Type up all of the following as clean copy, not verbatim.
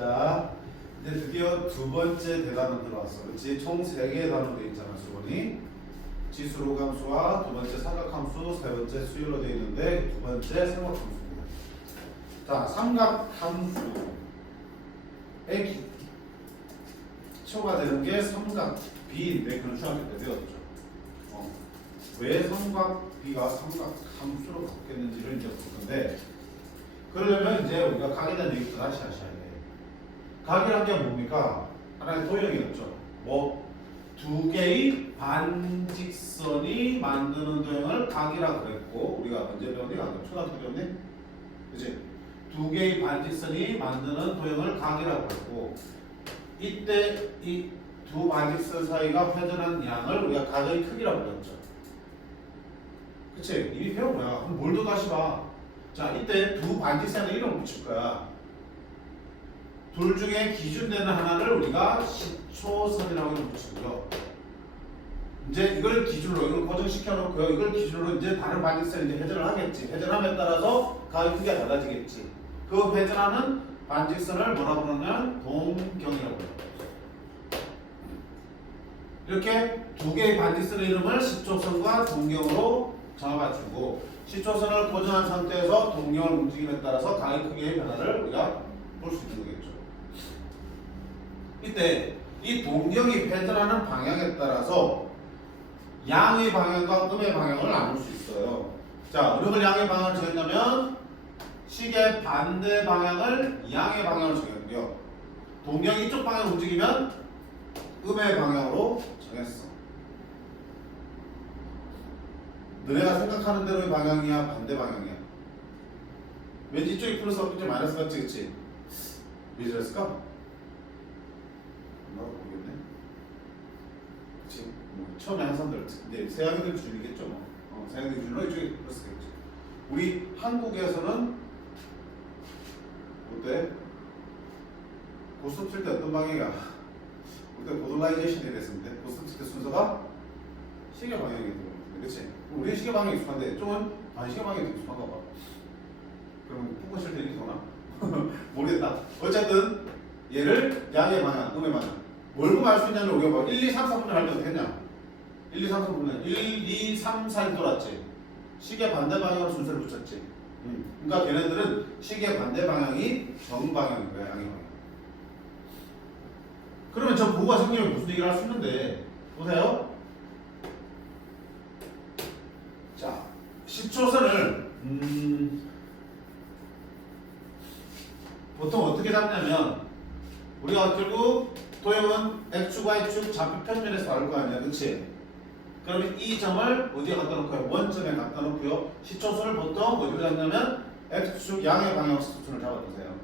자, 이제 드디어 두 번째 대단원 들어왔어. 그렇지? 총 3개의 단원 돼 있잖아, 수원이. 지수로 함수와 두 번째 삼각함수, 세 번째 수열로 되어 있는데 두 번째 삼각함수입니다. 자, 삼각함수의 기초가 되는 게 삼각 B인데 그건 중학교 때 배웠죠. 왜 삼각 B가 삼각함수로 바뀌었는지를 이제 볼 건데, 그러려면 이제 우리가 각에 대한 얘기부터 다시 하셔야 돼. 각이란 게 뭡니까? 하나의 도형이었죠. 뭐 두 개의 반직선이 만드는 도형을 각이라고 그랬고, 우리가 언제 배웠니? 초등학교 배웠니? 그치? 두 개의 반직선이 만드는 도형을 각이라고 그랬고, 이때 이 두 반직선 사이가 회전한 양을 우리가 각의 크기라고 불렀죠. 그치? 이미 배운 거야. 그럼 뭘 더 다시 봐. 자, 이때 두 반직선에 이름을 붙일 거야. 둘 중에 기준되는 하나를 우리가 시초선이라고 붙이고요. 이제 이걸 기준으로, 이걸 고정시켜 놓고요. 이걸 기준으로 이제 다른 반직선이 이제 회전을 하겠지. 회전함에 따라서 각의 크기가 달라지겠지. 그 회전하는 반직선을 뭐라고 그러냐면 동경이라고 해요. 이렇게 두 개의 반직선의 이름을 시초선과 동경으로 정해가지고, 시초선을 고정한 상태에서 동경을 움직임에 따라서 각의 크기의 변화를 우리가 볼 수 있는 거겠죠. 이때 이 동경이 회전하는 방향에 따라서 양의 방향과 음의 방향을 나눌 수 있어요. 자, 어느 걸 양의 방향을 정했냐면 식의 반대 방향을 양의 방향으로 정했고요. 동경이 이쪽 방향으로 움직이면 음의 방향으로 정했어. 너네가 생각하는 대로의 방향이야, 반대 방향이야? 왠지 이쪽이 플러스 이쪽이 마이너스 같지, 그치? 왜 저랬을까? 모르겠네. 그치? 뭐 처음에 한 사람들, 이제 서양인들 기준이겠죠, 뭐. 서양인들 기준으로 이쪽이 플러스겠지. 우리 한국에서는 그때 고스톱 칠 때 어떤 방향이야? 그때 모듈라이제이션이 됐습니다. 고스톱 칠 때 순서가 시계 방향이 되거든요. 그치? 우리 시계 방향이 익숙한데 쪽은 반시계 방향이 익숙한가 봐. 그럼 푸고 칠 때 이렇게 도나? 모르겠다. 어쨌든 얘를 양의 방향, 음의 방향. 뭘 보면 알 수 있냐면 우리가 뭐 1, 2, 3, 4분을 할 때 어떻게 했냐? 1, 2, 3, 4분은 1, 2, 3, 4를 돌았지. 시계 반대 방향으로 순서를 붙였지. 그러니까 걔네들은 시계 반대 방향이 정방향인 거야, 양의 방향. 그러면 저 부호가 생기면 무슨 얘기를 할 수 있는데, 보세요. 자, 시초선을 보통 어떻게 잡냐면, 우리가 결국 도형은 x축, y축 좌표 평면에서 다룰 거 아니야, 그치? 그러면 이 점을 어디에 갖다 놓고요? 원점에 갖다 놓고요. 시초선을 보통 어디로 잡냐면 x축 양의 방향으로 시초선을 잡아두세요.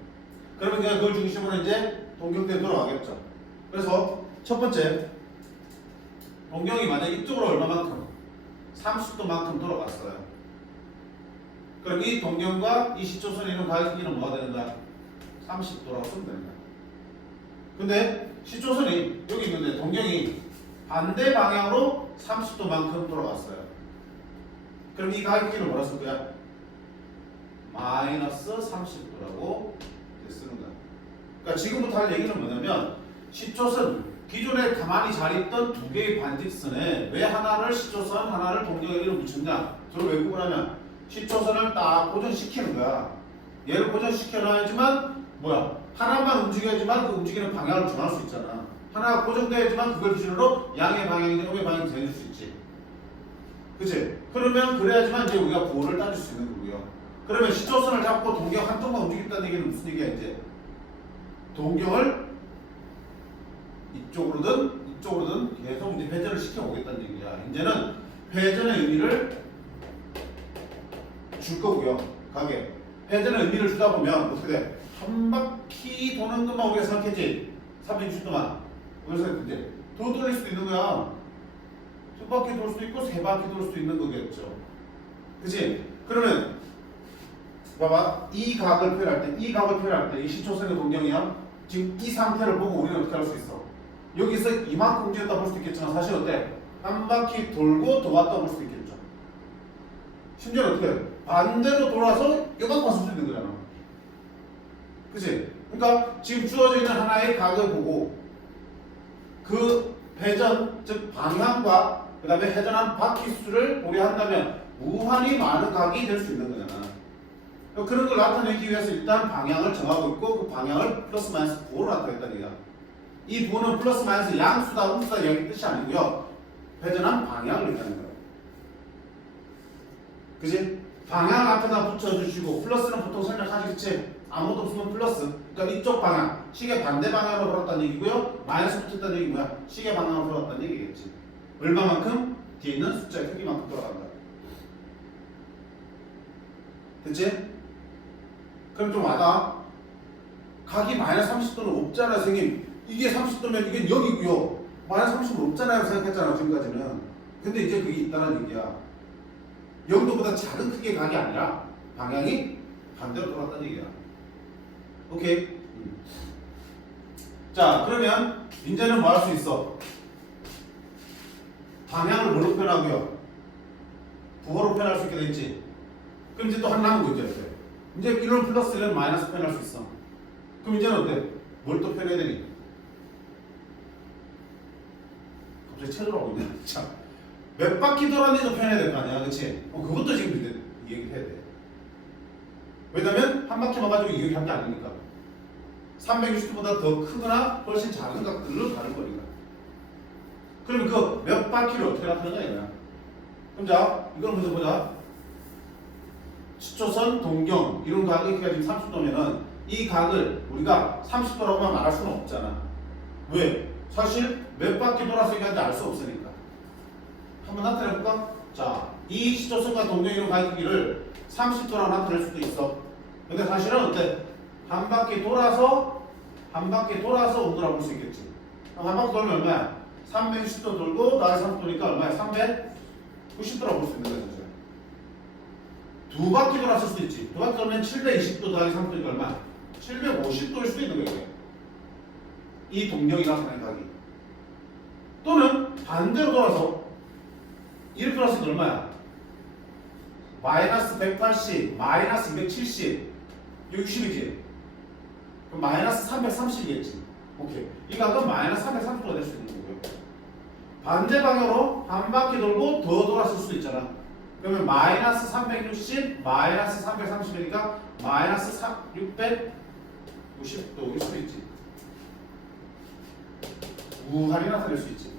그러면 그냥 그걸 중심으로 이제 동경대에 돌아가겠죠. 그래서 첫 번째, 동경이 만약 이쪽으로 얼마만큼? 30도만큼 돌아갔어요. 그럼 이 동경과 이 시초선에 있는 각의 크기는 뭐가 되는 거야? 30도라고 쓰면 되는 거야. 근데 시초선이 여기 있는데 동경이 반대 방향으로 30도만큼 돌아갔어요. 그럼 이 각의 크기는 뭐라 쓸 거야? 마이너스 30도라고 쓰는 거야. 그러니까 지금부터 할 얘기는 뭐냐면, 시초선, 기존에 가만히 잘 있던 두 개의 반직선에 왜 하나를 시초선, 하나를 동경에 이름 붙였냐? 저를 왜 구분하냐? 시초선을 딱 고정시키는 거야. 얘를 고정시켜놔야지만 뭐야? 하나만 움직여야지만 그 움직이는 방향을 정할 수 있잖아. 하나가 고정되어야지만 그걸 기준으로 양의 방향이든 음의 방향이 정해질 수 있지. 그치? 그러면 그래야지만 이제 우리가 부호를 따질 수 있는 거고요. 그러면 시초선을 잡고 동경 한쪽만 움직였다는 얘기는 무슨 얘기야 이제? 동경을 이쪽으로든 계속 이제 회전을 시켜오겠다는 얘기야. 이제는 회전의 의미를 줄 거고요. 가게. 회전의 의미를 주다 보면 어떻게 돼? 한 바퀴 도는 것만 우리가 생각했지. 360도만. 그래서 이제 더 돌릴 수도 있는 거야. 두 바퀴 돌 수도 있고 세 바퀴 돌 수도 있는 거겠죠. 그치? 그러면 봐봐. 이 각을 표현할 때 이 시초선의 동경이야. 지금 이 상태를 보고 우리는 어떻게 할 수 있어? 여기서 이만큼 움직였다 볼 수도 있겠지만 사실 어때? 한 바퀴 돌고 더 왔다 볼 수도 있겠죠. 심지어는 어떻게 해? 반대로 돌아서 이만큼 왔을 수도 있는 거잖아. 그치? 그러니까 지금 주어져 있는 하나의 각을 보고 그 회전, 즉 방향과 그 다음에 회전한 바퀴수를 고려한다면 무한히 많은 각이 될 수 있는 거잖아. 그런 걸 나타내기 위해서 일단 방향을 정하고 있고 그 방향을 플러스 마이너스 9로 나타냈다는 얘기야. 이 9는 플러스 마이너스 양수다 음수다 이런 뜻이 아니고요. 회전한 방향을 얘기하는 거예요. 그지? 방향 앞에다 붙여주시고 플러스는 보통 생각하시겠지? 아무것도 없으면 플러스. 그러니까 이쪽 방향, 시계 반대 방향으로 돌았다는 얘기고요. 마이너스 붙였다는 얘기 뭐야? 시계 방향으로 돌았다는 얘기겠지. 얼마만큼? 뒤에 있는 숫자의 크기만큼 돌아간다. 됐지? 그럼 좀 와다. 각이 마이너스 30도는 없잖아, 선생님. 이게 30도면 이게 여기고요. 마이너스 30은 없잖아요, 생각했잖아, 지금까지는. 근데 이제 그게 있다는 얘기야. 0도보다 작은 크기의 각이 아니라 방향이 반대로 돌았다는 얘기야. 오케이? 자, 그러면 이제는 뭐 할 수 있어? 방향을 뭘로 표현하고요? 부호로 표현할 수 있게 되지. 그럼 이제 또 하나 남은 거 있죠. 이제 1은 플러스 1은 마이너스 표현할 수 있어. 그럼 이제는 어때? 뭘 또 표현해야 되니? 갑자기 찾으라고 있네. 자, 몇 바퀴 돌았는지도 표현해야 될 거 아니야, 그치? 그것도 지금 이제 얘기해야 돼. 왜냐면 한 바퀴만 가지고 얘기한 게 아니니까. 360도보다 더 크거나 훨씬 작은 각들로 다른 거니까. 그러면 그 몇 바퀴를 어떻게 나타내냐 이거야. 그럼 자, 이걸 먼저 보자. 10초선 동경 이런 각이 지금 30도면은 이 각을 우리가 30도라고만 말할 수는 없잖아. 왜? 사실 몇 바퀴 돌아서 얘기하는지 알 수 없으니까. 한번 나타내볼까? 자, 이 10초선과 동경 이런 각의 크기를 30도라고 나타낼 수도 있어. 근데 사실은 어때? 한 바퀴 돌아서 온도라고 볼 수 있겠지. 한 바퀴 돌면 얼마야? 360도 돌고 나의 30도니까 얼마야? 390도라고 볼 수 있는 거죠. 두 바퀴 돌았을 수도 있지. 두 바퀴 돌면 720도 더하기 30도니까 얼마야? 750도일 수도 있는 거예요. 이 동력이 나타나는 각이. 또는 반대로 돌아서 이렇게 돌았을 때 얼마야? 마이너스 180, 마이너스 270, 60이지. 그럼 마이너스 330이겠지. 오케이. 이 각은 마이너스 330도가 될 수 있는 거고요. 반대 방향으로 한 바퀴 돌고 더 돌았을 수도 있잖아. 그러면 마이너스 360, 마이너스 330이니까 마이너스 690도일 수도 있지. 무한히 나타낼 수 있지.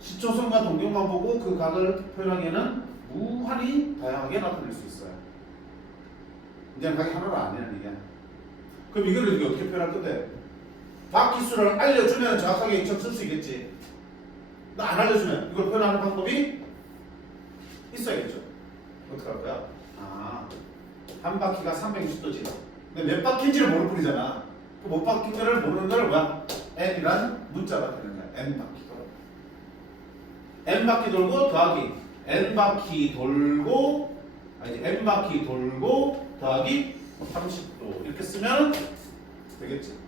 시초선과 동경만 보고 그 각을 표현하기에는 무한히 다양하게 나타낼 수 있어요. 이제 각이 하나로 안 되는 얘기야. 그럼 이걸 어떻게 표현할 건데? 바퀴수를 알려주면 정확하게 인칭 쓸 수 있겠지. 나 안 알려주면 이걸 표현하는 방법이 있어야겠죠. 어떻게 할 거야? 한 바퀴가 360도지. 근데 몇 바퀴인지를 모를 뿐이잖아. 그 몇 바퀴인지를 모르는 걸 뭐야? n이란 문자가 되는 거야. n 바퀴 돌아. n 바퀴 돌고 더하기 n 바퀴 돌고 n 바퀴 돌고 더하기 30도 이렇게 쓰면 되겠지.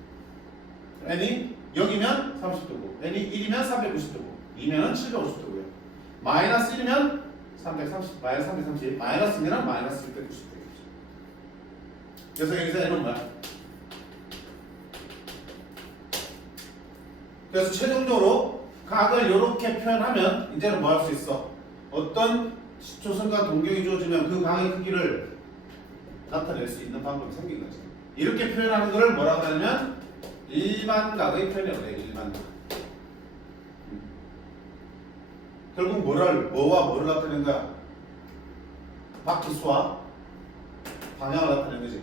n이 0이면 30도고 n이 1이면 390도고 2면은 750도고요. 마이너스 1이면 330, 마이너스 330, 마이너스 2는 마이너스 690 되겠죠. 그래서 여기서 n은 뭐야? 그래서 최종적으로 각을 이렇게 표현하면 이제는 뭐 할 수 있어? 어떤 시초선과 동경이 주어지면 그 각의 크기를 나타낼 수 있는 방법이 생긴 거지. 이렇게 표현하는 것을 뭐라고 하냐면 일반각의 표현이라고 해요. 일반각. 결국 뭐와 뭐를 나타내는 거야? 바퀴수와 방향을 나타내는 거지.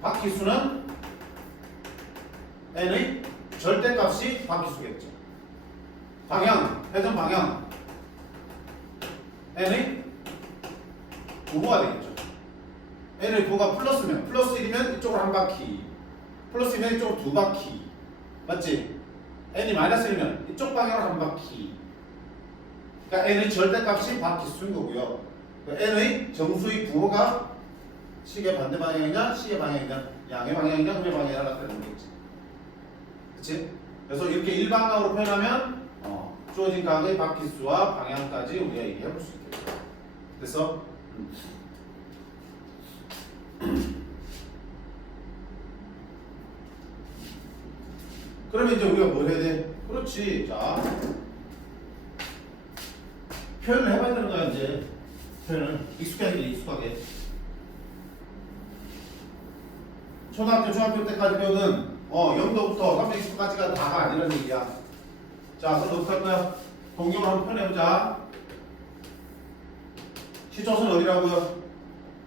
바퀴수는 n의 절대값이 바퀴수겠죠. 방향, 회전 방향 n의 부호가 되겠죠. n의 부호가 플러스면 플러스 1이면 이쪽으로 한 바퀴, 플러스 2면 이쪽으로 두 바퀴, 맞지? n이 마이너스 1이면 이쪽 방향으로 한 바퀴. 그러니까 n의 절대값이 바퀴수인 거고요. n의 정수의 부호가 시계 반대 방향이냐, 시계 방향이냐, 양의 방향이냐, 음의 방향이냐 나타내는 거겠지. 그치? 그래서 이렇게 일반각으로 표현하면 주어진 각의 바퀴수와 방향까지 우리가 얘기해 볼 수 있겠죠. 그래서 그러면 이제 우리가 뭘 해야 돼? 그렇지. 자, 표현을 해봐야 되는 거야 이제. 표현을 익숙하게 익숙하게. 초등학교, 중학교 때까지 배우는 0도부터 360까지가 다가 아니라는 얘기야. 자, 그럼 어떻게 할 거야? 동경을 한번 표현해보자. 시초선 어디라고요?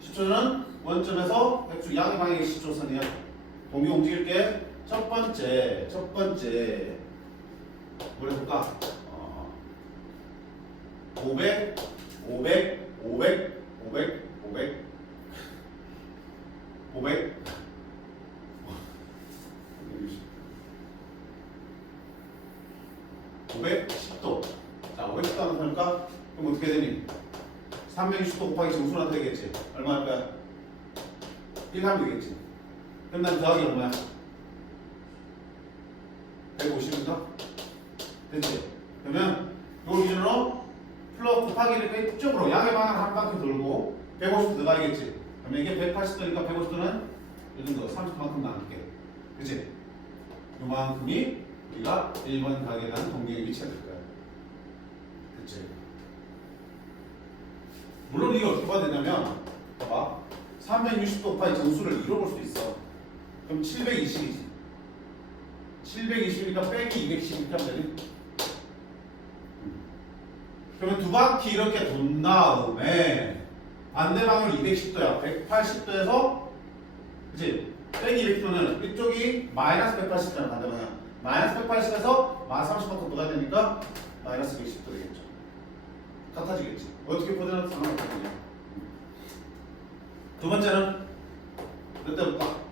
시초선은 원점에서 X축 양의 방향이 시초선이야. 동경 움직일게. 첫 번째 뭘 해볼까? 500 510도. 자, 510도 하면 되니까 그럼 어떻게 되니? 360도 곱하기 정수는 되겠지. 얼마 할 거야? 1 하면 되겠지. 그럼 난 더하기 얼마야? 150인가? 됐지? 그러면 요 기준으로 플러스 곱하기를 이쪽으로 양의 방향 한 바퀴 돌고 150도 들어가야겠지. 그러면 이게 180도니까 150도는 이 정도 30만큼 나눌게. 그치? 요만큼이 우리가 1번 각에 대한 동경의 위치가 될 거야. 그치? 물론 이게 어떻게 봐야 되냐면 봐봐. 360도 곱하기 정수를 이뤄볼 수 있어. 그럼 720이지. 720이니까 빼기 210 이렇게 하면 되니? 그러면 두 바퀴 이렇게 돈 다음에 반대 방향을 210도야. 180도에서 그치? 빼기 200도는 이쪽이 마이너스 180도잖아. 반대 방향. 마이너스 180에서 마이너스 30만큼 더 가야 되니까 마이너스 110도 되겠죠. 같아지겠지. 어떻게 보든 상관없거든요. 두 번째는 몇 대부터?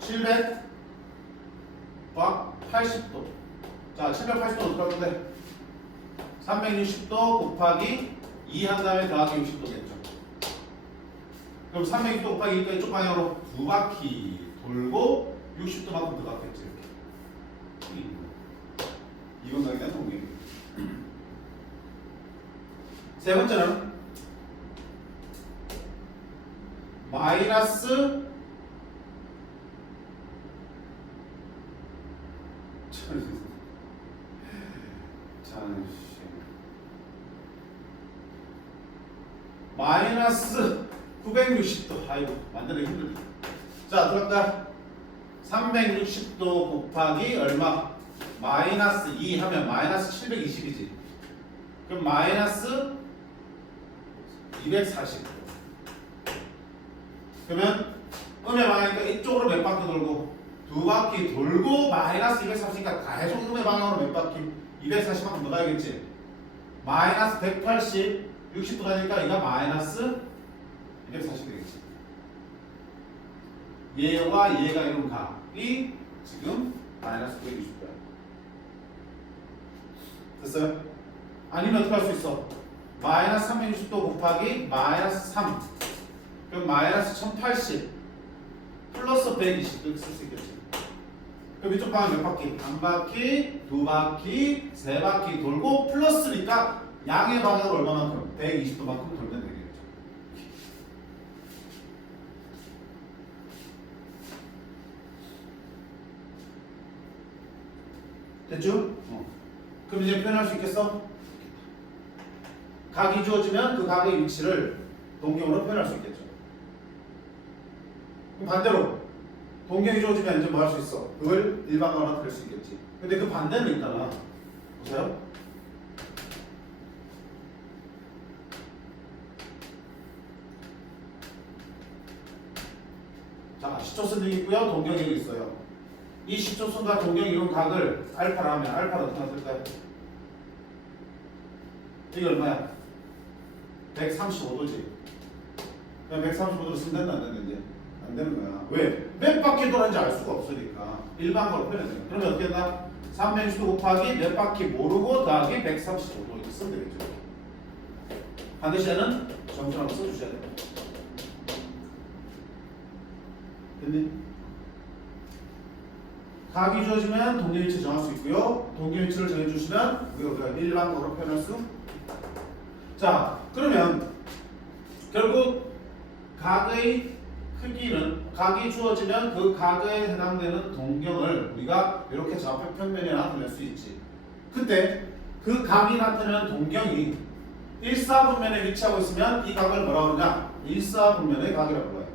700 80도. 자, 780도 어떻게 할 건데? 360도 곱하기 2 한 다음에 더하기 60도겠죠. 그럼 360도 곱하기 2가 이쪽 방향으로 두 바퀴 돌고 60도만큼 더 갔겠지. 이렇게. 이번 각에 대한 동경. 세 번째는 마이너스 마이너스 960도. 아이고 만들기 힘들다. 자, 들어갈까? 360도 곱하기 얼마? 마이너스 2 하면 마이너스 720이지. 그럼 마이너스 240. 그러면 음의 방향이니까 이쪽으로 몇 바퀴 돌고 두 바퀴 돌고 마이너스 240이니까 계속 음의 방향으로 몇 바퀴 240만큼 더 가야겠지. 마이너스 180 60도 가니까 얘가 마이너스 240 되겠지. 얘와 얘가 이룬 각이 지금 마이너스 960도야. 됐어요? 아니면 어떻게 할 수 있어? 마이너스 360도 곱하기 마이너스 3. 그럼 마이너스 1080 플러스 120 이렇게 쓸 수 있겠지. 그럼 이쪽 방향 몇 바퀴? 한 바퀴, 두 바퀴, 세 바퀴 돌고 플러스니까 양의 방향으로 얼마만큼? 120도만큼 돌면 되겠죠. 됐죠? 그럼 이제 표현할 수 있겠어? 각이 주어지면 그 각의 위치를 동경으로 표현할 수 있겠죠. 그럼 반대로 동경이 주어지면 이제 뭐 할 수 있어? 그걸 일반화로 될 수 있겠지. 근데 그 반대는 있잖아. 보세요. 자, 시초선이 있고요. 동경이 있어요. 이 시초선과 동경이 이룬 각을 알파라 하면 알파를 어떻게 쓸까요? 이게 얼마야? 135도지. 그냥 135도로 쓰면 된다 안 되는데 안 되는 거야. 왜? 몇 바퀴 돌았는지 알 수가 없으니까 일반적으로 표현해야 돼. 그러면 어떻게 된다? 360도 곱하기 몇 바퀴 모르고 더하기 135도 이렇게 쓰면 되겠죠. 반드시 얘는 점수를 한번 써주셔야 돼요. 됐니? 각이 주어지면 동경 위치 정할 수 있고요. 동경 위치를 정해주시면 우리가 일반적으로 표현할 수 있다. 자, 그러면 결국 각의 크기는 각이 주어지면 그 각에 해당되는 동경을 우리가 이렇게 좌표 평면에 나타낼 수 있지. 근데 그 각이 나타내는 동경이 일사분면에 위치하고 있으면 이 각을 뭐라 그러냐? 일사분면의 각이라고 불러요.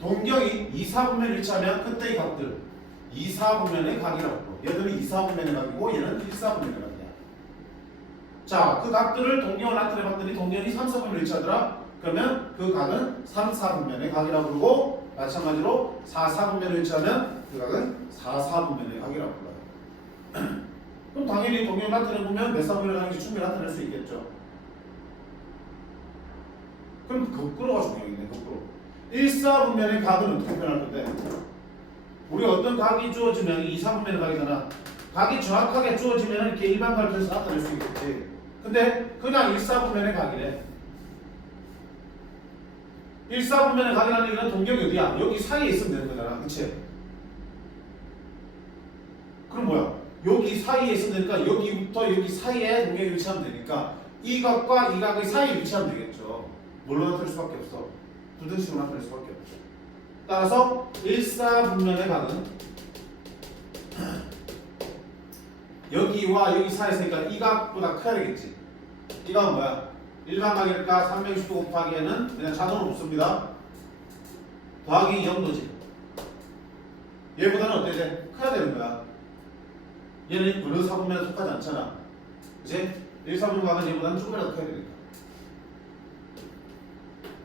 동경이 이사분면에 위치하면 그때의 각들 이사분면의 각이라고 불러. 얘들은 이사분면의 각이고 얘는 일사분면의 각이야. 자, 그 각들을 동경을 나타내봤더니 동경이 3, 4분면에 위치하더라. 그러면 그 각은 3, 4분면의 각이라고 부르고 마찬가지로 4, 4분면에 위치하면 그 각은 4, 4분면의 각이라고 불러요. 그럼 당연히 동경을 나타내보면 몇 사분면의 각인지 충분히 나타낼 수 있겠죠. 그럼 거꾸로가 중요하겠네. 거꾸로. 1, 4분면의 각은 어떻게 표현할 건데? 우리 어떤 각이 주어지면 2, 4분면의 각이잖아. 각이 정확하게 주어지면 이렇게 일반 각을 통해서 나타낼 수 있겠지. 근데 그냥 1, 4분면의 각이래. 1, 4분면의 각이라는 얘기는 동경이 어디야? 여기 사이에 있으면 되는 거잖아. 그치? 그럼 뭐야? 여기 사이에 있으면 되니까 여기부터 여기 사이에 동경이 위치하면 되니까 이 각과 이 각의 사이에 위치하면 되겠죠. 뭘로 나타낼 수밖에 없어? 부등식으로 나타낼 수밖에 없죠. 따라서 1, 4분면의 각은 여기와 여기 사이에 있으니까 이 각보다 커야 되겠지. 이 각은 뭐야? 일반 각이니까 360도 곱하기 n은 그냥 자동으로 붙습니다. 더하기 0도지. 얘보다는 어때야 돼? 커야 되는 거야. 얘는 어느 4분면에 속하지 않잖아. 그치? 1, 4분면 각은 얘보다는 조금이라도 커야 되니까.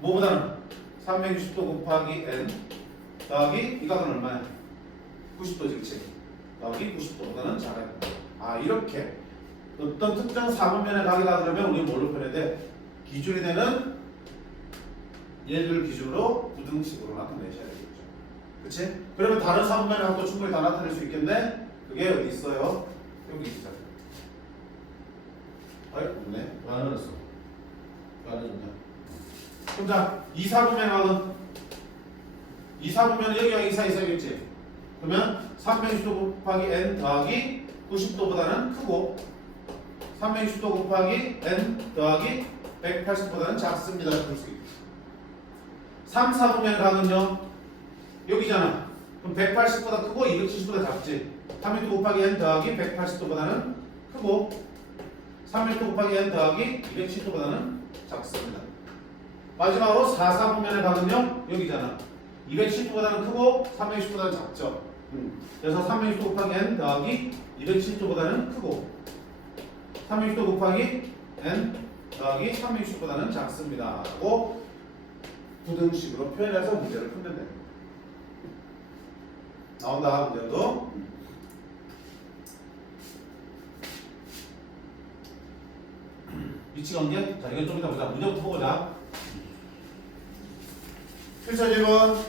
뭐보다는 360도 곱하기 n 더하기 이 각은 얼마야? 90도지. 그치? 더하기 90도보다는 작아야 된다. 아, 이렇게 어떤 특정 4분면의 각이다 그러면 우리 뭘로 표현해야 돼? 기준이 되는 얘들 기준으로 부등식으로 나타내셔야 되겠죠. 그치? 그러면 다른 4분면의 각도 충분히 다 나타낼 수 있겠네? 그게 어디 있어요? 여기 있어. 아이, 없네. 왜 안 넣었어? 왜 안 넣었냐? 그럼 자, 2, 4분면의 각은 2, 4분면은 여기와 이 사이 있어야겠지? 그러면 360도 곱하기 n 더하기 90도보다는 크고 360도 곱하기 n 더하기 180보다는 작습니다. 볼 수 있겠지. 3, 4분면의 각은요? 여기잖아. 그럼 180보다 크고 270보다 작지. 360도 곱하기 n 더하기 180도보다는 크고 360도 곱하기 n 더하기 270도보다는 작습니다. 마지막으로 4, 4분면의 각은요? 여기잖아. 270도보다는 크고 360도보다는 작죠. 그래서 360도 곱하기 n 더하기 270도보다는 크고 360도 곱하기 n 더하기 360보다는 작습니다. 라고 부등식으로 표현해서 문제를 풀면 됩니다. 나온다. 문제도. 위치 관계? 자, 이건 좀 이따 보자. 문제부터 보자. 1차 질문.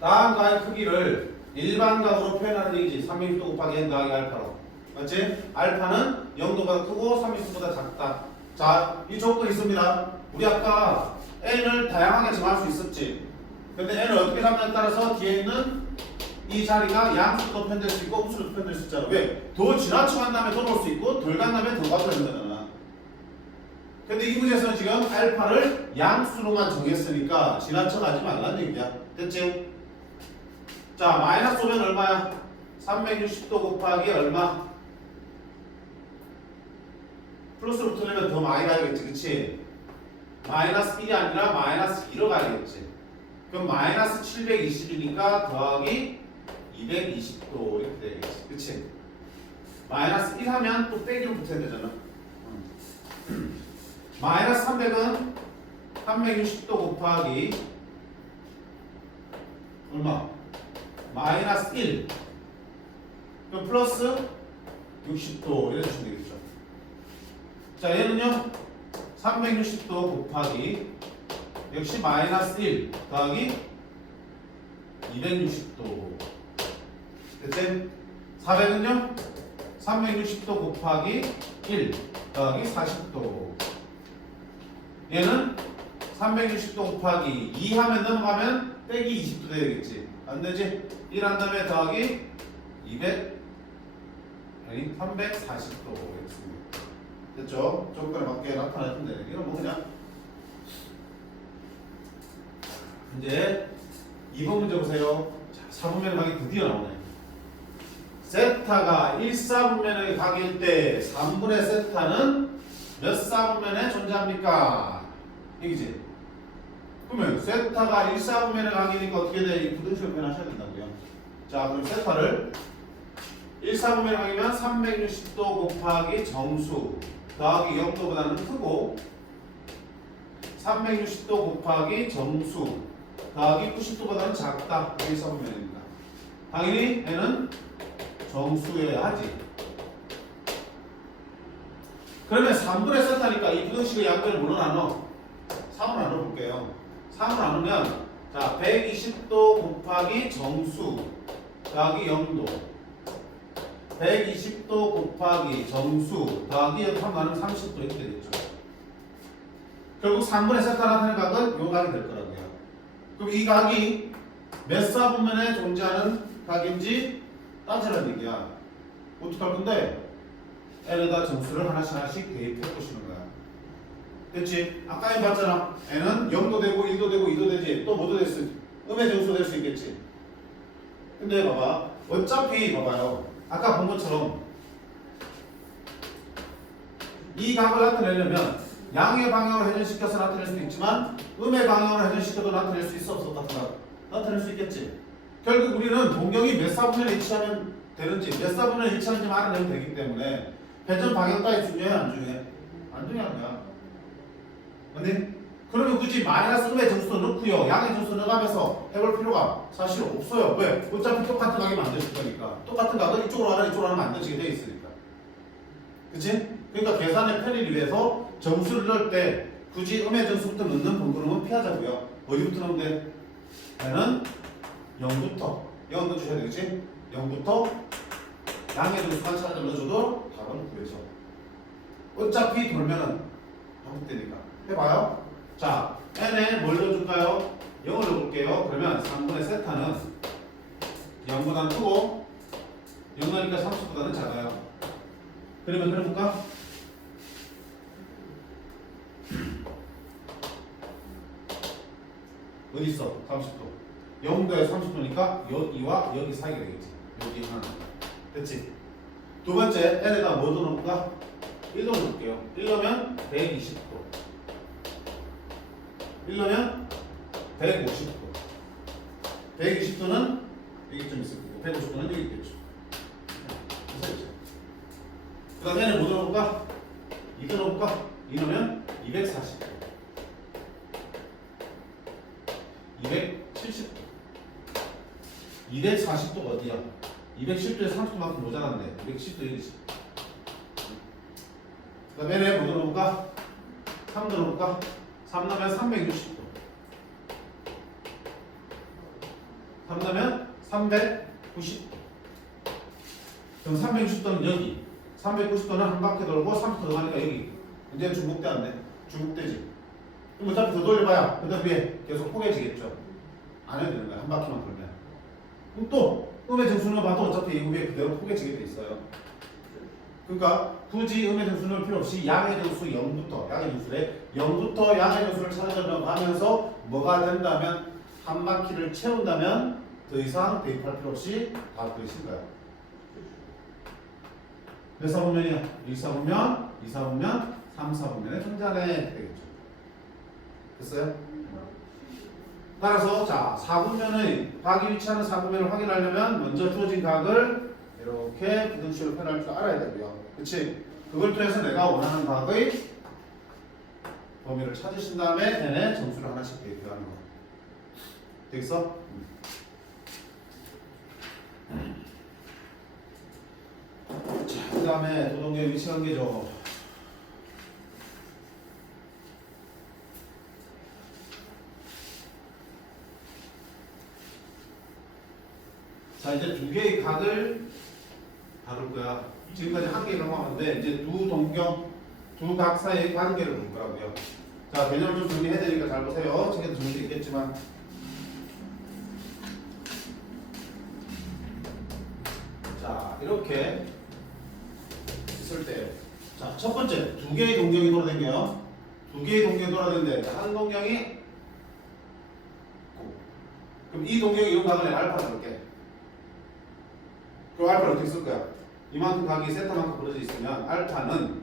다음 각의 크기를 일반 각으로 표현하는 얘기지. 360도 곱하기 n 더하기 알파로. 맞지? 알파는 0도보다 크고 30도보다 작다. 자, 이 조건이 있습니다. 우리 아까 n을 다양하게 정할 수 있었지. 근데 n을 어떻게 잡냐에 따라서 뒤에 있는 이 자리가 양수도 표현될 수 있고 음수도 표현될 수 있잖아. 왜? 더 지나쳐 간 다음에 더 넣을 수 있고 덜 간 다음에 더 가도 되는 거잖아. 근데 이 문제에서는 지금 알파를 양수로만 정했으니까 지나쳐 가지 말라는 얘기야. 됐지? 자, 마이너스 오면 얼마야? 360도 곱하기 얼마? 플러스로 붙으려면 더 많이 가야겠지. 그치? 마이너스 1이 아니라 마이너스 2로 가야겠지. 그럼 마이너스 720이니까 더하기 220도 이렇게 되겠지. 그치? 마이너스 1 하면 또 빼기로 붙어야 되잖아. 마이너스 300은 360도 곱하기 얼마? 마이너스 1. 그럼 플러스 60도 이렇게 주면 되겠죠. 자, 얘는요 360도 곱하기 역시 마이너스 1 더하기 260도. 됐지? 400은요 360도 곱하기 1 더하기 40도. 얘는 360도 곱하기 2 하면 넘어가면 빼기 20도 되겠지. 안 되지? 1 한 다음에 더하기 340도. 됐죠? 조건에 맞게 나타내는데 이건 뭐 그냥 이제 2번 문제 보세요. 자, 4분면의 각이 드디어 나오네. 세타가 1사분면의 각일 때 3분의 세타는 몇 사분면에 존재합니까? 이기지? 그러면 세타가 1사분면의 각이니까 어떻게 돼? 이 부등식을 표현하셔야 된다고요. 자, 그럼 세타를 1사분면의 각이면 360도 곱하기 정수 더하기 0도보다는 크고 360도 곱하기 정수 더하기 90도보다는 작다. 1사분면입니다. 당연히 얘는 정수여야 하지. 그러면 3분의 세타니까 이 부등식의 양변을 뭘로 나눠? 3으로 나눠볼게요. 3으로 나누면 자 120도 곱하기 정수 더하기 0도 120도 곱하기 정수 더하기 0 나누면 30도 이렇게 되겠죠. 결국 3분의 세타 나타낸 각은 요 각이 될 거라고요. 그럼 이 각이 몇 사분면에 존재하는 각인지 따지라는 얘기야. 어떻게 할 건데? n에다 정수를 하나씩 대입해 보시는 거야. 됐지? 아까 이 봤잖아. n은 0도 되고 1도 되고 2도 되지. 또 뭐도 될 수 있지? 음의 정수 될 수 있겠지. 근데 봐봐. 어차피 봐봐요. 아까 본 것처럼 이 각을 나타내려면 양의 방향으로 회전시켜서 나타낼 수도 있지만 음의 방향으로 회전시켜도 나타낼 수 있어 없어? 나타낼 수 있겠지. 결국 우리는 동경이 몇 사분면에 일치하면 되는지 몇 사분면에 일치하는지 알아내면 되기 때문에 회전 방향 따위 중요해 안 중요해? 안 중요한 거야. 근데 그러면 굳이 마이너스 음의 정수도 넣고요 양의 정수 넣어가면서 해볼 필요가 사실 없어요. 왜? 어차피 똑같은 각이 만드실 거니까. 똑같은 각은 이쪽으로 하나 이쪽으로 하나 만드시게 돼 있으니까. 그치? 그러니까 계산의 편의를 위해서 정수를 넣을 때 굳이 음의 정수부터 넣는 번거로움은 피하자고요. 어디부터 넣으면 돼? 얘는 0부터 0 넣어주셔야 되겠지? 0부터 양의 정수만 찾아 넣어줘도 답은 구해져. 어차피 돌면은 반복되니까. 해봐요. 자, n에 뭘 넣어줄까요? 0을 넣어볼게요. 그러면 3분의 세타는 0보다는 크고 0 나니까 30보다는 작아요. 그러면 그려볼까? 어디 있어? 30도. 0도에 30도니까 여기와 여기 사이가 되겠지. 여기 하나. 됐지? 두 번째 n에다 뭐 넣어볼까? 1 넣어볼게요. 1 넣으면 120도. 1 넣으면 150도. 120도는 여기 좀 있을 거고 150도는 여기 있겠죠. 그 다음에 n에 뭐 넣어볼까? 2 넣어볼까? 2 넣으면 240도. 270도. 240도가 어디야? 210도에 30도만큼 모자랐네. 210도 여기지. 그 다음에 n에 뭐 넣어볼까? 3 넣어볼까? 3 넣으면 360도. 3 넣으면 390도. 그럼 360도는 여기. 390도는 한 바퀴 돌고 30도 더 가니까 여기. 이제 중국대 안 돼. 중국대지. 그럼 어차피 더 돌려봐야 그 다음 위에 계속 포개지겠죠. 안 해도 되는 거야. 한 바퀴만 돌면. 그럼 또 음의 정수는 봐도 어차피 이 위에 그대로 포개지게 돼 있어요. 그러니까 굳이 음의 정수 넣을 필요 없이 양의 정수 0부터 양의 정수래 0부터 양의 정수를 찾아가면서 뭐가 된다면 한 바퀴를 채운다면 더 이상 대입할 필요 없이 다 그리신 거야. 몇 사분면이야? 1사분면, 2사분면, 3사분면에 존재하네 되겠죠. 됐어요? 따라서 자 4분면의 각이 위치하는 4분면을 확인하려면 먼저 주어진 각을 이렇게 부등식으로 표현할 줄 알아야 되고요. 그치? 그걸 통해서 내가 원하는 각의 범위를 찾으신 다음에 n의 정수를 하나씩 대입하는 거. 되겠어? 자, 그 다음에 도동계 위치 관계죠. 자, 이제 두 개의 각을 다룰 거야. 지금까지 한 개를 넘어갔는데 이제 두 동경, 두 각 사이의 관계를 볼 거라고요. 자, 개념을 좀 정리해야 되니까 잘 보세요. 책에도 정리되어 있겠지만. 자, 이렇게 있을 때 자, 첫 번째 두 개의 동경이 돌아다녀요. 두 개의 동경이 돌아다니는데 한 동경이 그럼 이 동경이 이런 각을 내가 알파로 볼게. 그럼 알파를 어떻게 쓸 거야? 이만큼 각이 세타만큼 벌어져 있으면 알파는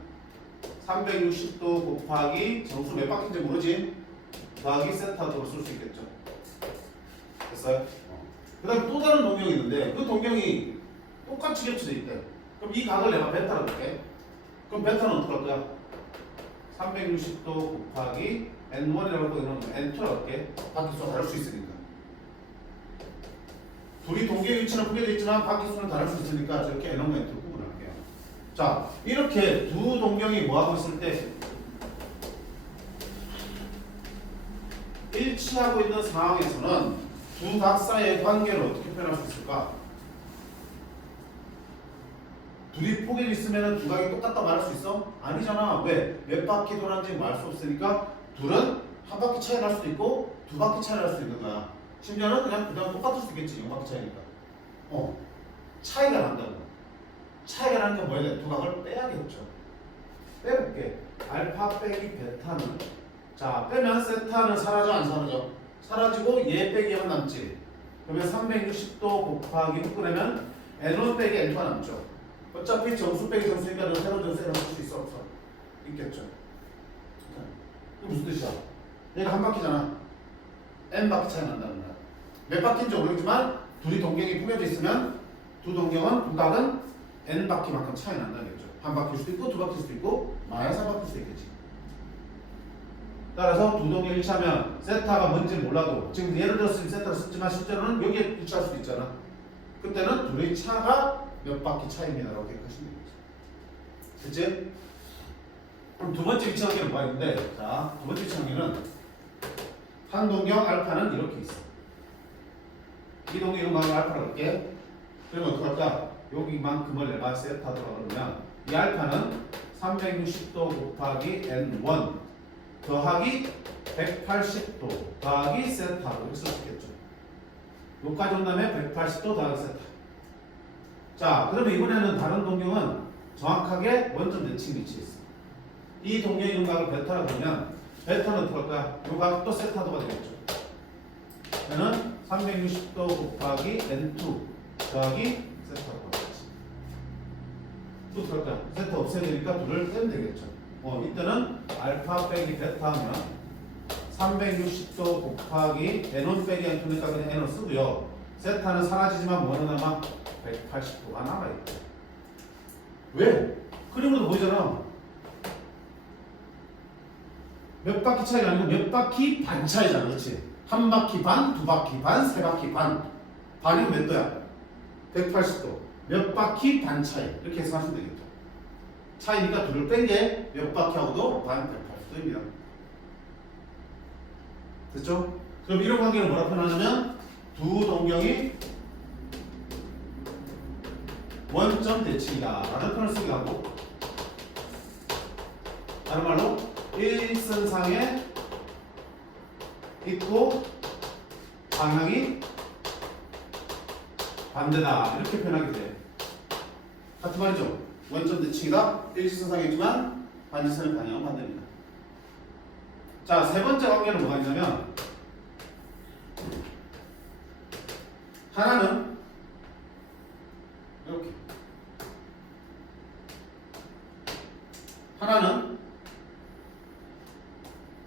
360도 곱하기 정수 몇 바퀴인지 모르지? 더하기 세타도로 쓸 수 있겠죠. 됐어요? 그 다음에 또 다른 동경이 있는데 그 동경이 똑같이 겹쳐져 있대. 그럼 이 각을 내가 베타로 볼게. 그럼 베타는 어떻게 할 거야? 360도 곱하기 n1이라고 하고 n2라고 할게. 바퀴수가 다를 수 있으니까. 둘이 동계 위치는 구겨져 있지만 바퀴수는 다를 수 있으니까 저렇게 n1과 n2로 구분할게요. 자, 이렇게 두 동경이 뭐하고 있을 때 일치하고 있는 상황에서는 두 각 사이의 관계를 어떻게 표현할 수 있을까? 둘이 포개져 있으면 두 각이 똑같다 말할 수 있어? 아니잖아. 왜? 몇 바퀴 돌았는지 말 수 없으니까 둘은 한 바퀴 차이 날 수도 있고 두 바퀴 차이 날 수도 있는 거야. 심지어는 그냥 똑같을 수도 있겠지. 0바퀴 차이니까. 차이가 난다고. 차이가 나는 건 뭐야 돼? 두 각을 빼야겠죠. 빼볼게. 알파 빼기 베타는 자, 빼면 세타는 사라져 안 사라져? 사라지고 얘 빼기 얘만 남지. 그러면 360도 곱하기 묶으려면 n1 빼기 n2가 남죠. 어차피 정수 빼기 정수니까 너 새로운 정수 쓸 수 있어 없어? 있겠죠. 이게 무슨 뜻이야? 얘가 한 바퀴잖아. n 바퀴 차이 난다는 거야. 몇 바퀴인지 모르겠지만 둘이 동경이 꾸며져 있으면 두 동경은 두 각은 n 바퀴만큼 차이 난다는 거죠. 한 바퀴일 수도 있고 두 바퀴일 수도 있고 마이너스 한 바퀴일 수도 있겠지. 따라서 두 동경 일치하면 세타가 뭔지 몰라도 지금 예를 들어서 세타를 썼지만 실제로는 여기에 일치할 수도 있잖아. 그때는 둘의 차가 몇 바퀴 차이입니다라고 기억하시면 되겠죠. 그치? 그럼 두 번째 위치 관계는 뭐가 있는데, 자, 두 번째 위치 관계는 한 동경 알파는 이렇게 있어. 이 동경 이런 거 하면 알파라고 할게. 그러면 어떻게 할까? 여기만큼을 내가 세타더라고 그러면 이 알파는 360도 곱하기 n1 더하기 180도 더하기 세타로 이렇게 쓸 수 있겠죠. 여기까지 온다음에 180도 더하기 세타. 자, 그러면 이번에는 다른 동경은 정확하게 원점 대칭 위치에 있어. 이 동경의 윤곽을 베타라고 하면 베타는 어떻게 할까? 이 각도 세타도가 되겠죠. 얘는 360도 곱하기 n2 더하기 세타도가 되겠지. 또 어떻게 할까? 세타 없애야 되니까 둘을 빼면 되겠죠. 이때는 알파 빼기 베타 하면 360도 곱하기 n1 빼기 n2니까 그냥 n을 쓰고요. 세타는 사라지지만 뭐는 남아? 180도가 남아있대. 왜? 그림으로 보이잖아. 몇 바퀴 차이가 아니고 몇 바퀴 반 차이잖아. 그렇지? 한 바퀴 반, 두 바퀴 반, 세 바퀴 반. 반이면 몇 도야? 180도. 몇 바퀴 반 차이. 이렇게 해석하시면 되겠죠. 차이니까 둘을 뺀 게 몇 바퀴하고도 반 180도입니다. 됐죠? 그럼 이런 관계를 뭐라 표현하냐면 두 동경이 원점 대칭이다 라는 표현을 쓰게 하고, 다른 말로 일선상에 있고 방향이 반대다 이렇게 표현하게 돼. 같은 말이죠. 원점 대칭이다. 일직선상에 있지만 반지선의 방향은 반대입니다. 자, 세 번째 관계는 뭐가 있냐면 하나는 이렇게, 하나는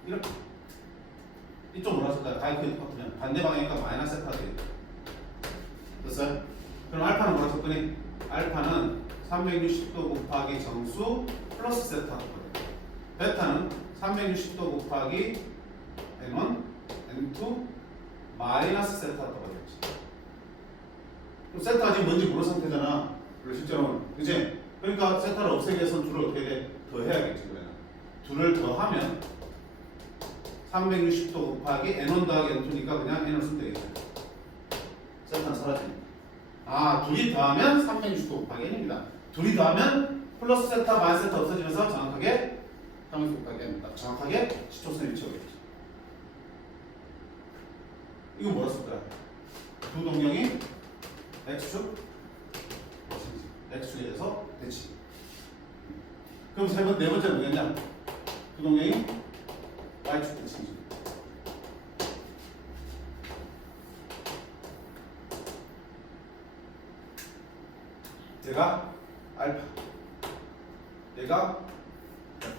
이렇게. 이쪽 뭐라 쓸까요? 가이크에 똑같으면 반대 방향이니까 마이너스 세타가 되겠죠. 됐어요? 그럼 알파는 뭐라 썼더니 알파는 360도 곱하기 정수 플러스 세타가 되고, 베타는 360도 곱하기 n1, n2 마이너스 세타가 되겠지. 그럼 세타가 지금 뭔지 모르는 상태잖아. 그리고 실제로는. 그치? 그러니까 세타를 없애기 위해서는 둘을 어떻게 돼? 더해야겠지. 그러면 둘을 더하면 360도 곱하기 n1 더하기 n2니까 그냥 n을 쓰면 되겠죠. 세타는 사라집니다. 아, 둘이 더하면 360도 곱하기 n입니다. 둘이 더하면 플러스 세타, 마이너스 세타 없어지면서 정확하게 360도 곱하기 n입니다. 정확하게 시초선에 위치하겠죠. 이거 뭐라 쓸까요? 두 동경이 X축, X축에 대해서 대칭. 그럼 네 번째 뭐겠냐? 두 동경이 y축 대칭이죠. 얘가 알파, 얘가 베타.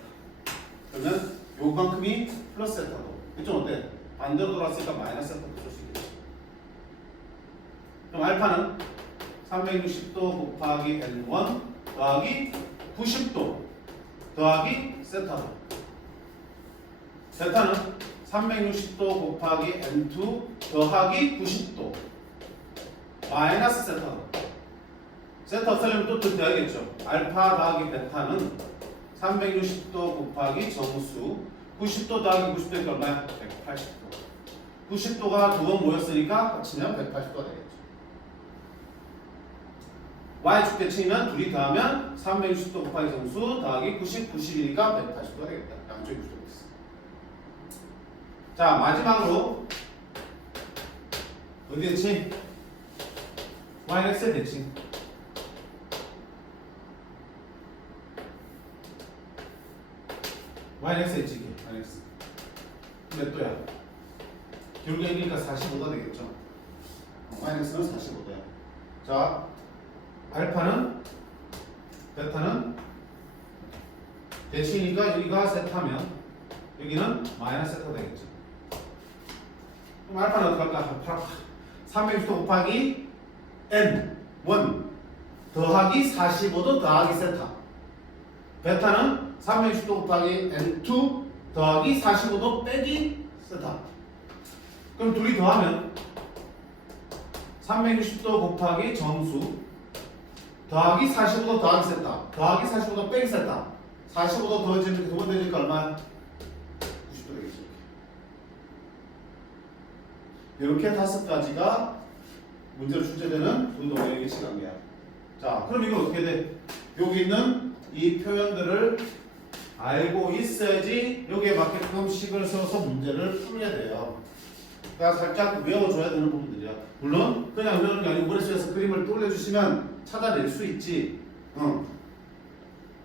그러면 요만큼이 플러스 세타고, 이쪽 어때? 반대로 돌았으니까 마이너스 세타도 쓸 수 있겠지. 그럼 알파는 360도 곱하기 n1 더하기 90도 더하기 세타로. 세타는 360도 곱하기 n2 더하기 90도 마이너스 세타로. 세타 없애려면 또 더해야겠죠. 알파 더하기 베타는 360도 곱하기 정수 90도 더하기 90도니까 얼마야? 180도. 90도가 두 번 모였으니까 합치면 180도가 되겠죠. y축 대칭이면 둘이 더하면 360도 곱하기 정수 더하기 90, 90이니까 180도가 되겠다. 양쪽이 90도가 있어. 자, 마지막으로 어디 대칭? yx의 대칭. yx 있지, yx. 몇 도야? 결국에 이기니까 45가 되겠죠. yx는 45도야. 자, 알파는, 베타는 대칭이니까 여기가 세타면 여기는 마이너스 세타 되겠죠. 그럼 알파는 어떻게 할까? 360도 곱하기 n1 더하기 45도 더하기 세타. 베타는 360도 곱하기 n2 더하기 45도 빼기 세타. 그럼 둘이 더하면 360도 곱하기 정수 더하기 45도 더하기 세타 더하기 45도 빼기 세타. 45도 더해지면 두 번 되니까 얼마야? 90도 되겠죠. 이렇게 다섯 가지가 문제로 출제되는 운동의 예시관계야. 자, 그럼 이거 어떻게 돼? 여기 있는 이 표현들을 알고 있어야지 여기에 맞게끔 식을 세워서 문제를 풀어야 돼요. 그러니까 살짝 외워줘야 되는 부분들이야. 물론 그냥 외우는 게 아니고 머릿속에서 그림을 떠올려주시면 찾아낼 수 있지.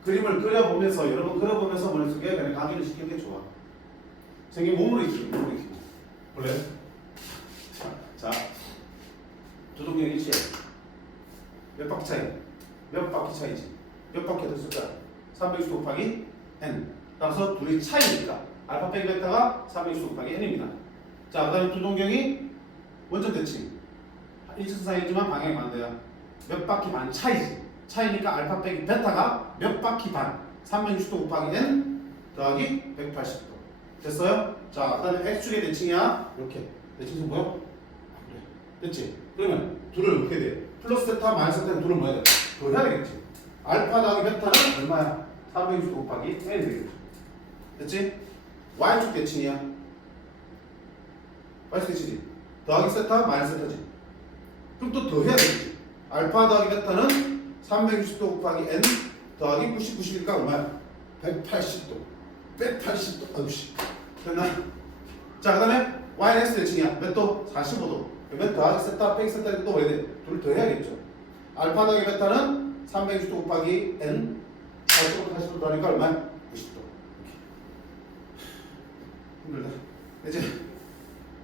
그림을 그려보면서 여러분 그려보면서 머릿속에 그냥 각인을 시키는 게 좋아. 선생님 몸으로 익히고 몸으로 익히고. 원래 자 조동경 일치에 몇 바퀴 차이? 몇 바퀴 차이지? 몇 바퀴 됐을 거야? 360 곱하기 n. 따라서 둘이 차이니까 알파 빼기 베타가 360 곱하기 n입니다. 자, 그 다음에 두 동경이 원점 대칭. 일직선 사이지만 방향이 반대야. 몇 바퀴 반 차이지. 차이니까 알파 빼기 베타가 몇 바퀴 반. 360도 곱하기 n 더하기 180도. 됐어요? 자, 그 다음에 x축의 대칭이야. 이렇게. 대칭선 뭐야? 그래. 됐지? 그러면 둘을 어떻게 돼? 플러스 세타 마이너스 세타는 둘을 뭐 해야 돼? 더 해야 되겠지. 알파 더하기 베타는 얼마야? 360 곱하기 n 되겠지. 됐지? y축 대칭이야. y축 대칭이지. 더하기 세타 마이너스 세타지. 그럼 또 더 해야 되겠지. 알파 더하기 베타는 360도 곱하기 n 더하기 90, 90이니까 얼마야? 180도. 180도. 아우씨. 됐나? 자, 그 다음에 yx 대칭이야. 몇 도? 45도. 그러면 더하기 세타, 빼기 세타 또 뭐 해야 돼? 둘 더 해야겠죠. 알파 더하기 베타는 360도 곱하기 n 80도, 80도 더하니까 얼마야? 90도. 힘들다. 이제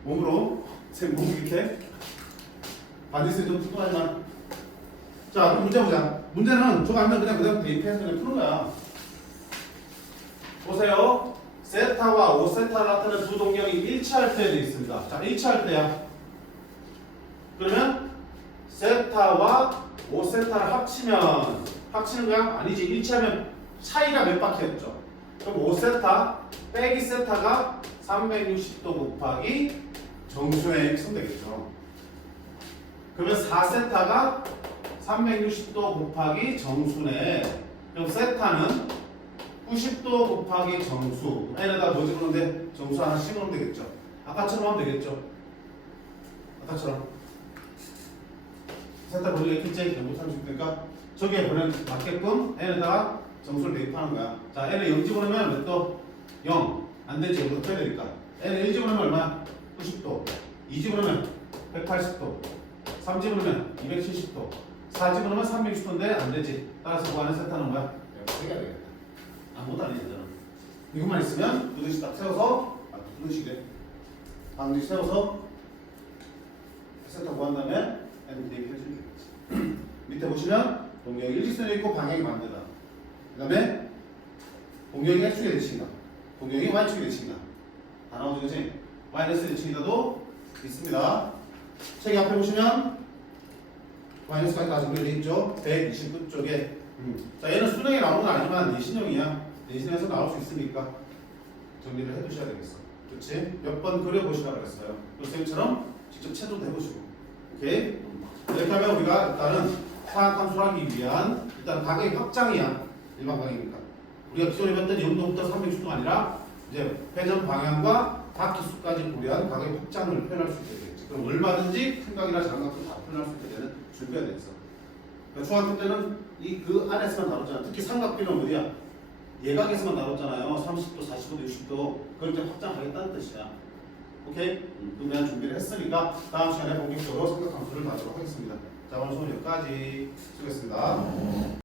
몸으로 몸 밑에 반드시 좀 푸근하지만. 자, 그럼 문제 보자. 문제는 저거 알면 그냥 그대로 대입해서 그냥 푸는 거야. 보세요. 세타와 5세타를 나타내는 두 동경이 일치할 때 있습니다. 자, 일치할 때야. 그러면 세타와 5세타를 합치는 거야? 아니지. 일치하면 차이가 몇 바퀴였죠? 그럼 5세타 빼기 세타가 360도 곱하기 정수의 x는 되겠죠. 그러면 4세타가 360도 곱하기 정수네. 그럼 세타는 90도 곱하기 정수. n에다 뭐 집어넣는데? 정수 하나 심으면 되겠죠. 아까처럼 하면 되겠죠. 아까처럼. 세타 보니까 이렇게 경고 30도니까 저기에 보내 맞게끔 n에다가 정수를 대입하는 거야. 자, n에 0 집어넣으면 몇 도? 0. 안 되지. 이거 어떻게 되니까? n에 1 집어넣으면 얼마? 90도. 2 집어넣으면 180도. 3 집어넣으면 270도. 4 집어넣으면 360도인데 안 되지. 따라서 그 안에 세타는 뭐야? 이렇게 되겠다. 아무것도 안 해야 되잖아. 이것만 있으면 두 등씩 딱 세워서 두 등씩에 방지 세워서 세터 구한 다음에 n 대입해 주면 되겠지. 밑에 보시면 동경이 일직선이 있고 방향이 반대다. 그 다음에 동경이 x축에 대칭이다. 동경이 y축에 대칭이다. 다 나오죠, 그치? 마이너스 대칭이다도 있습니다. 책 앞에 보시면 마이너스까지 다 정리되어 있죠. 129쪽에. 자, 얘는 수능에 나오는 건 아니지만 내신형이야. 내신에서 나올 수 있으니까 정리를 해두셔야 되겠어. 그렇지? 몇 번 그려보시라고 그랬어요. 선생님처럼 직접 채도도 해보시고. 오케이? 이렇게 하면 우리가 일단은 사각함수를 하기 위한 일단 가격의 확장이야. 일반 가격이니까. 우리가 기존에 봤던 0도부터 360도가 아니라 이제 회전 방향과 바퀴수까지 고려한 가격의 확장을 표현할 수 있게 되겠지. 그럼 얼마든지 삼각이나 장각도 다 표현할 수 있게 되는 준비가 돼 있어. 그러니까 중학교 때는 이 그 안에서만 다뤘잖아. 특히 삼각비는 어디야? 예각에서만 다뤘잖아요. 30도, 40도, 60도. 그럴 때 확장하겠다는 뜻이야. 오케이? 그럼 내가 준비를 했으니까 다음 시간에 본격적으로 삼각함수를 다루도록 하겠습니다. 자, 오늘 수업 여기까지. 수고했습니다.